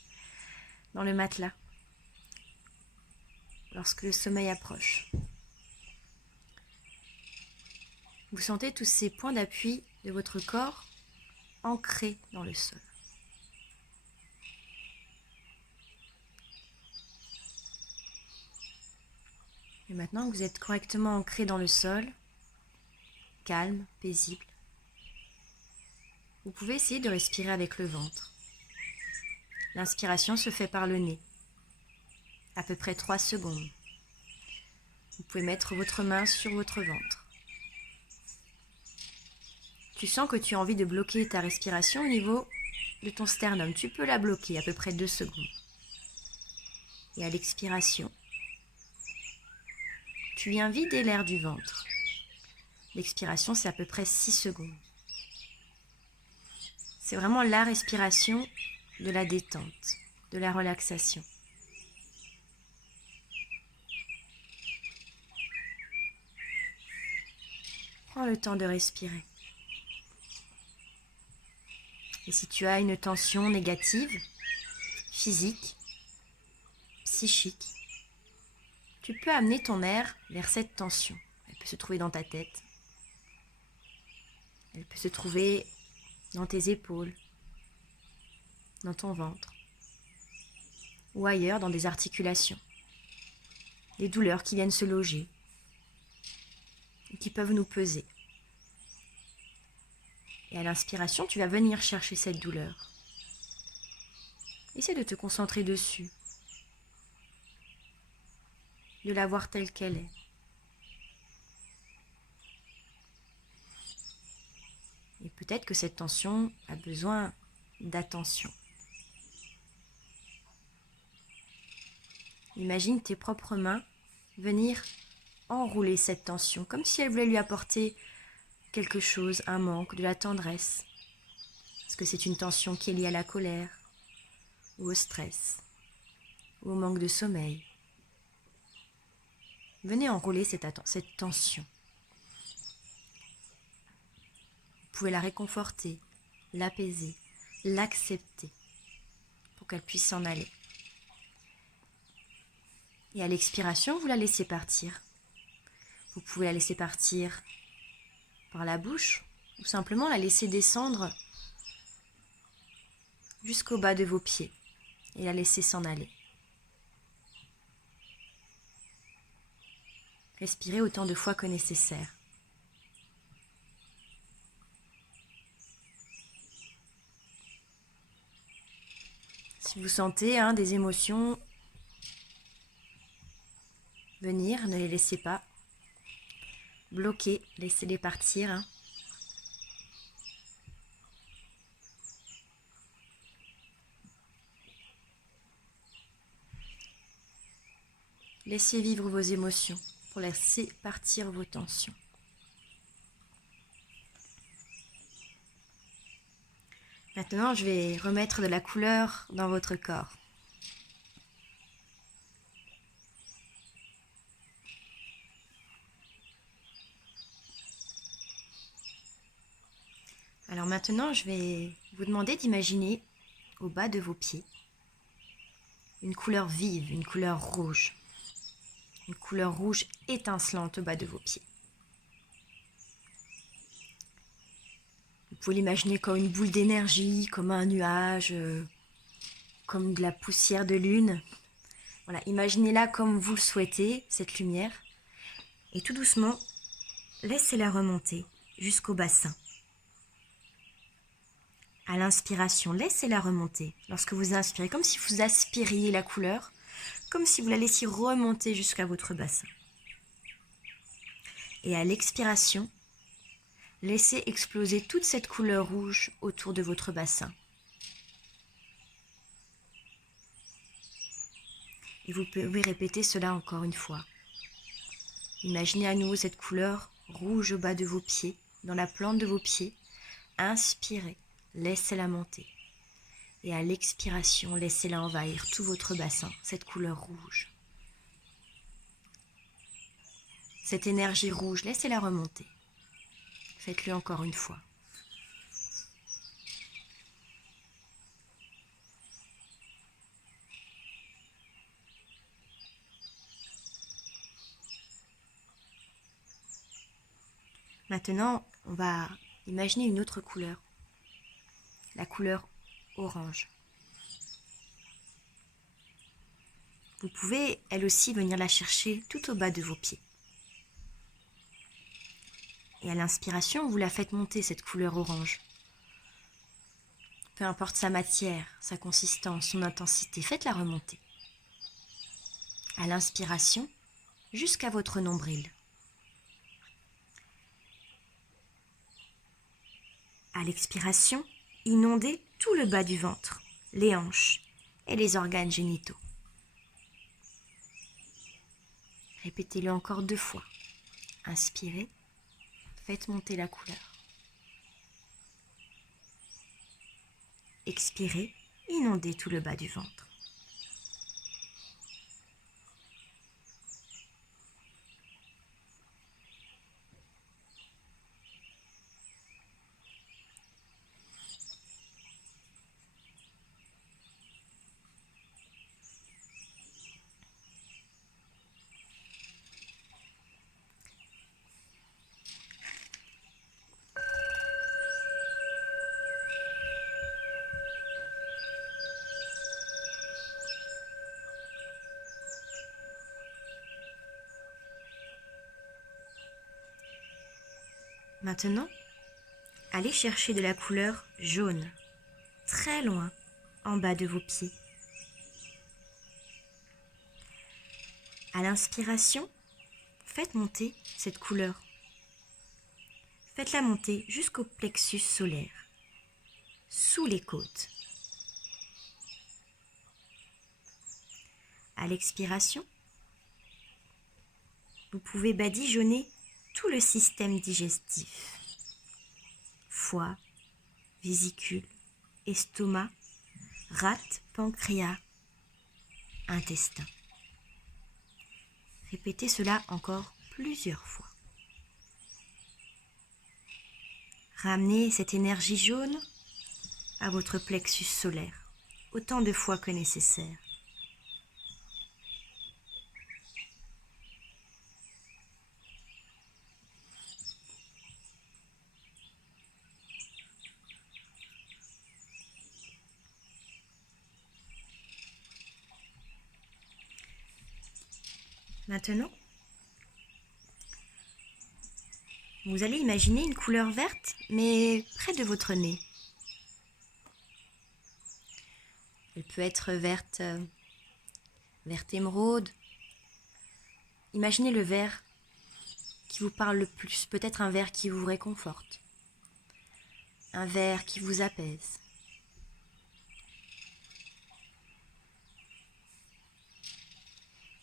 dans le matelas lorsque le sommeil approche. Vous sentez tous ces points d'appui de votre corps ancrés dans le sol. Et maintenant que vous êtes correctement ancré dans le sol, calme, paisible, vous pouvez essayer de respirer avec le ventre. L'inspiration se fait par le nez, à peu près 3 secondes. Vous pouvez mettre votre main sur votre ventre. Tu sens que tu as envie de bloquer ta respiration au niveau de ton sternum. Tu peux la bloquer à peu près 2 secondes. Et à l'expiration, tu viens vider l'air du ventre. L'expiration, c'est à peu près 6 secondes. C'est vraiment la respiration de la détente, de la relaxation. Prends le temps de respirer. Et si tu as une tension négative, physique, psychique, tu peux amener ton air vers cette tension. Elle peut se trouver dans ta tête. Elle peut se trouver dans tes épaules, dans ton ventre, ou ailleurs dans des articulations. Des douleurs qui viennent se loger et qui peuvent nous peser. Et à l'inspiration, tu vas venir chercher cette douleur. Essaie de te concentrer dessus, de la voir telle qu'elle est. Et peut-être que cette tension a besoin d'attention. Imagine tes propres mains venir enrouler cette tension, comme si elle voulait lui apporter quelque chose, un manque, de la tendresse. Est-ce que c'est une tension qui est liée à la colère, ou au stress, ou au manque de sommeil? Venez enrouler cette tension. Vous pouvez la réconforter, l'apaiser, l'accepter pour qu'elle puisse s'en aller. Et à l'expiration, vous la laissez partir. Vous pouvez la laisser partir par la bouche ou simplement la laisser descendre jusqu'au bas de vos pieds et la laisser s'en aller. Respirez autant de fois que nécessaire. Si vous sentez des émotions venir, ne les laissez pas bloquer, laissez-les partir. Laissez vivre vos émotions pour laisser partir vos tensions. Maintenant, je vais remettre de la couleur dans votre corps. Alors maintenant, je vais vous demander d'imaginer au bas de vos pieds une couleur vive, une couleur rouge. Une couleur rouge étincelante au bas de vos pieds. Vous pouvez l'imaginer comme une boule d'énergie, comme un nuage, comme de la poussière de lune. Voilà, imaginez-la comme vous le souhaitez, cette lumière. Et tout doucement, laissez-la remonter jusqu'au bassin. À l'inspiration, laissez-la remonter. Lorsque vous inspirez, comme si vous aspiriez la couleur, comme si vous la laissiez remonter jusqu'à votre bassin. Et à l'expiration, laissez exploser toute cette couleur rouge autour de votre bassin. Et vous pouvez répéter cela encore une fois. Imaginez à nouveau cette couleur rouge au bas de vos pieds, dans la plante de vos pieds, Inspirez, laissez-la monter. Et à l'expiration, laissez-la envahir tout votre bassin, cette couleur rouge. Cette énergie rouge, laissez-la remonter. Faites-le encore une fois. Maintenant, on va imaginer une autre couleur, la couleur orange. Vous pouvez, elle aussi, venir la chercher tout au bas de vos pieds. Et à l'inspiration, vous la faites monter, cette couleur orange. Peu importe sa matière, sa consistance, son intensité, faites-la remonter. À l'inspiration, jusqu'à votre nombril. À l'expiration, inondez tout le bas du ventre, les hanches et les organes génitaux. Répétez-le encore 2 fois. Inspirez, faites monter la couleur. Expirez, inondez tout le bas du ventre. Maintenant, allez chercher de la couleur jaune, très loin, en bas de vos pieds. À l'inspiration, faites monter cette couleur. Faites-la monter jusqu'au plexus solaire, sous les côtes. À l'expiration, vous pouvez badigeonner tout le système digestif. Foie, vésicule, estomac, rate, pancréas, intestin. Répétez cela encore plusieurs fois. Ramenez cette énergie jaune à votre plexus solaire, autant de fois que nécessaire. Maintenant, vous allez imaginer une couleur verte, mais près de votre nez. Elle peut être verte émeraude. Imaginez le vert qui vous parle le plus, peut-être un vert qui vous réconforte, un vert qui vous apaise.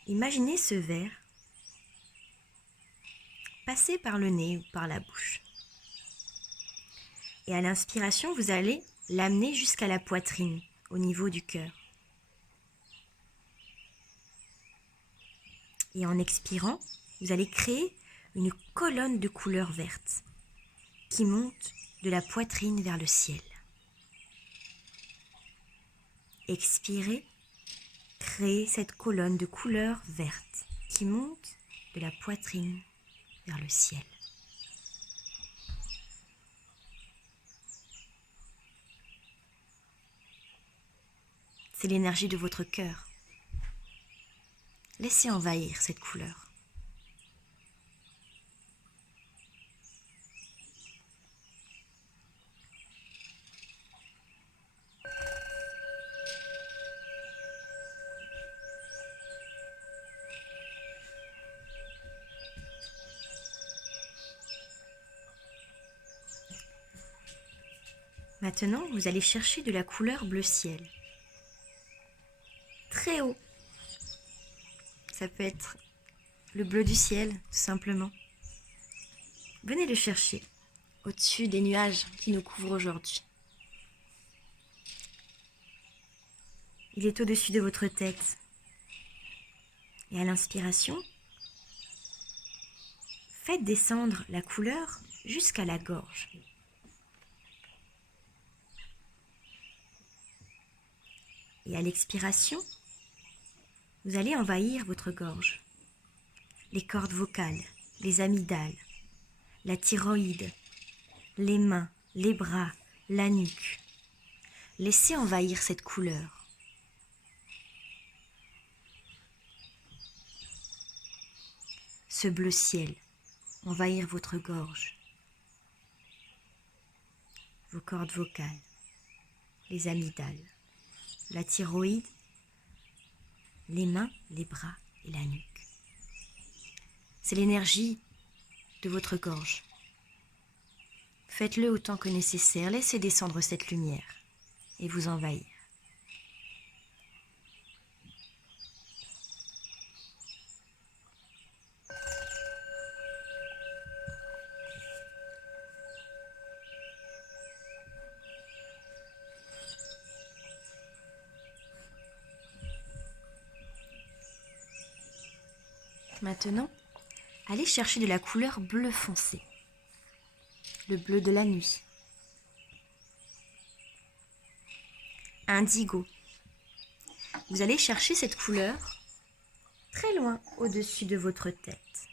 Imaginez ce vert passer par le nez ou par la bouche. Et à l'inspiration, vous allez l'amener jusqu'à la poitrine, au niveau du cœur. Et en expirant, vous allez créer une colonne de couleur verte qui monte de la poitrine vers le ciel. Expirez, créez cette colonne de couleur verte qui monte de la poitrine vers le ciel. C'est l'énergie de votre cœur. Laissez envahir cette couleur. Maintenant, vous allez chercher de la couleur bleu ciel. Très haut. Ça peut être le bleu du ciel, tout simplement. Venez le chercher au-dessus des nuages qui nous couvrent aujourd'hui. Il est au-dessus de votre tête. Et à l'inspiration, faites descendre la couleur jusqu'à la gorge. Et à l'expiration, vous allez envahir votre gorge, les cordes vocales, les amygdales, la thyroïde, les mains, les bras, la nuque. Laissez envahir cette couleur. Ce bleu ciel, envahir votre gorge, vos cordes vocales, les amygdales, la thyroïde, les mains, les bras et la nuque. C'est l'énergie de votre gorge. Faites-le autant que nécessaire, laissez descendre cette lumière et vous envahir. Maintenant, allez chercher de la couleur bleu foncé, le bleu de la nuit, indigo. Vous allez chercher cette couleur très loin au-dessus de votre tête.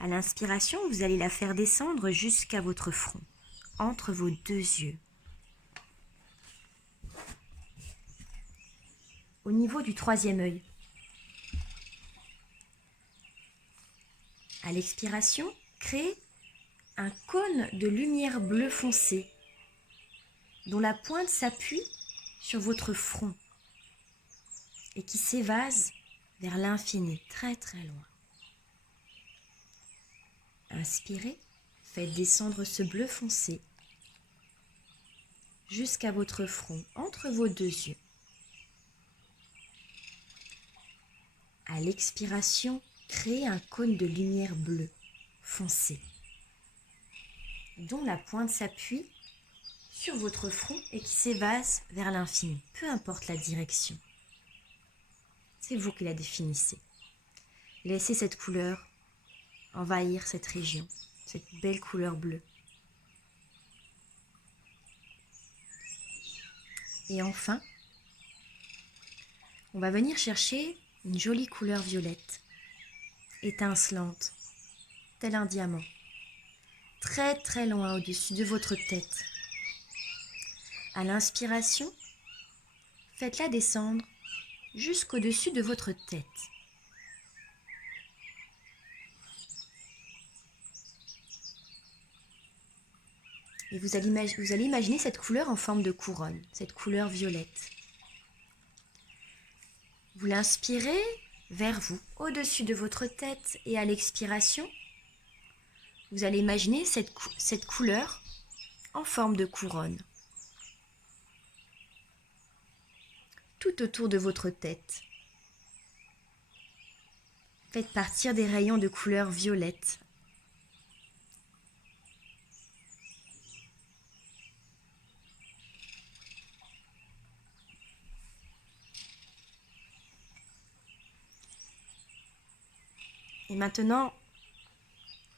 À l'inspiration, vous allez la faire descendre jusqu'à votre front, entre vos deux yeux. Au niveau du troisième œil. À l'expiration, créez un cône de lumière bleu foncé dont la pointe s'appuie sur votre front et qui s'évase vers l'infini, très très loin. Inspirez, faites descendre ce bleu foncé jusqu'à votre front, entre vos deux yeux. À l'expiration, créez un cône de lumière bleue foncé dont la pointe s'appuie sur votre front et qui s'évase vers l'infini, peu importe la direction. C'est vous qui la définissez. Laissez cette couleur envahir cette région, cette belle couleur bleue. Et enfin, on va venir chercher une jolie couleur violette, étincelante, tel un diamant, très très loin au-dessus de votre tête. À l'inspiration, faites-la descendre jusqu'au-dessus de votre tête. Et vous allez imaginer cette couleur en forme de couronne, cette couleur violette. Vous l'inspirez vers vous, au-dessus de votre tête, et à l'expiration, vous allez imaginer cette couleur en forme de couronne. Tout autour de votre tête. Faites partir des rayons de couleur violette. Et maintenant,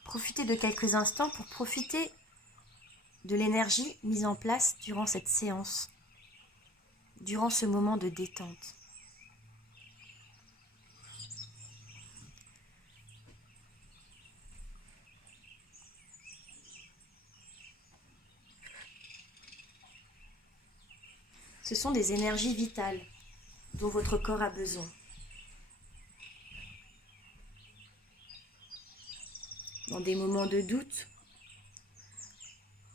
profitez de quelques instants pour profiter de l'énergie mise en place durant cette séance, durant ce moment de détente. Ce sont des énergies vitales dont votre corps a besoin. Dans des moments de doute,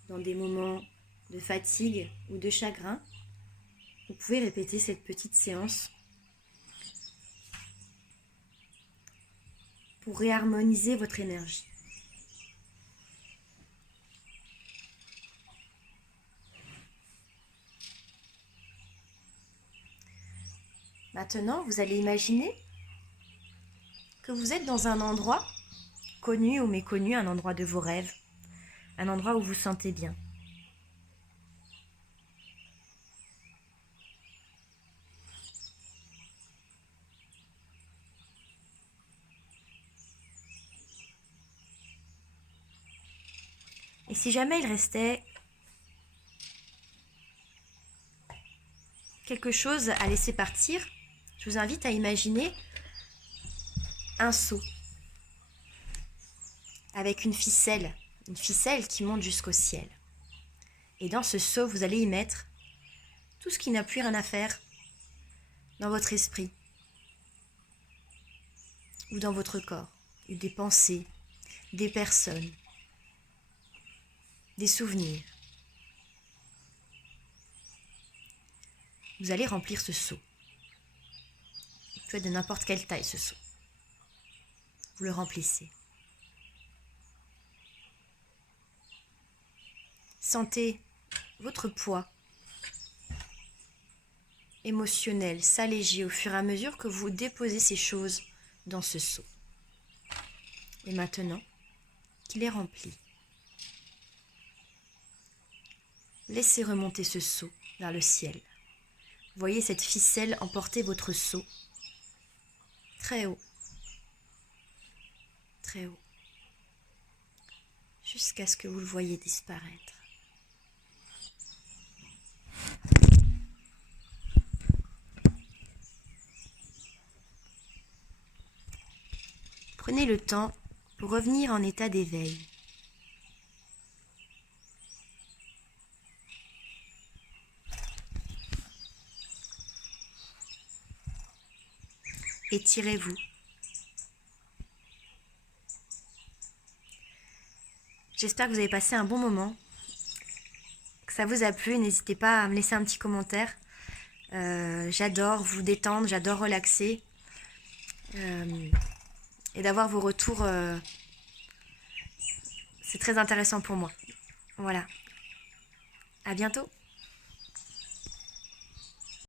dans des moments de fatigue ou de chagrin, vous pouvez répéter cette petite séance pour réharmoniser votre énergie. Maintenant, vous allez imaginer que vous êtes dans un endroit connu ou méconnu, un endroit de vos rêves, un endroit où vous vous sentez bien. Et si jamais il restait quelque chose à laisser partir, je vous invite à imaginer un seau avec une ficelle qui monte jusqu'au ciel. Et dans ce seau, vous allez y mettre tout ce qui n'a plus rien à faire dans votre esprit ou dans votre corps, des pensées, des personnes, des souvenirs. Vous allez remplir ce seau. Il peut être de n'importe quelle taille ce seau. Vous le remplissez. Sentez votre poids émotionnel s'alléger au fur et à mesure que vous déposez ces choses dans ce seau. Et maintenant qu'il est rempli, laissez remonter ce seau vers le ciel. Voyez cette ficelle emporter votre seau très haut, jusqu'à ce que vous le voyez disparaître. Prenez le temps pour revenir en état d'éveil. Étirez-vous. J'espère que vous avez passé un bon moment, que ça vous a plu. N'hésitez pas à me laisser un petit commentaire. J'adore vous détendre, j'adore relaxer. Et d'avoir vos retours, c'est très intéressant pour moi. Voilà. À bientôt.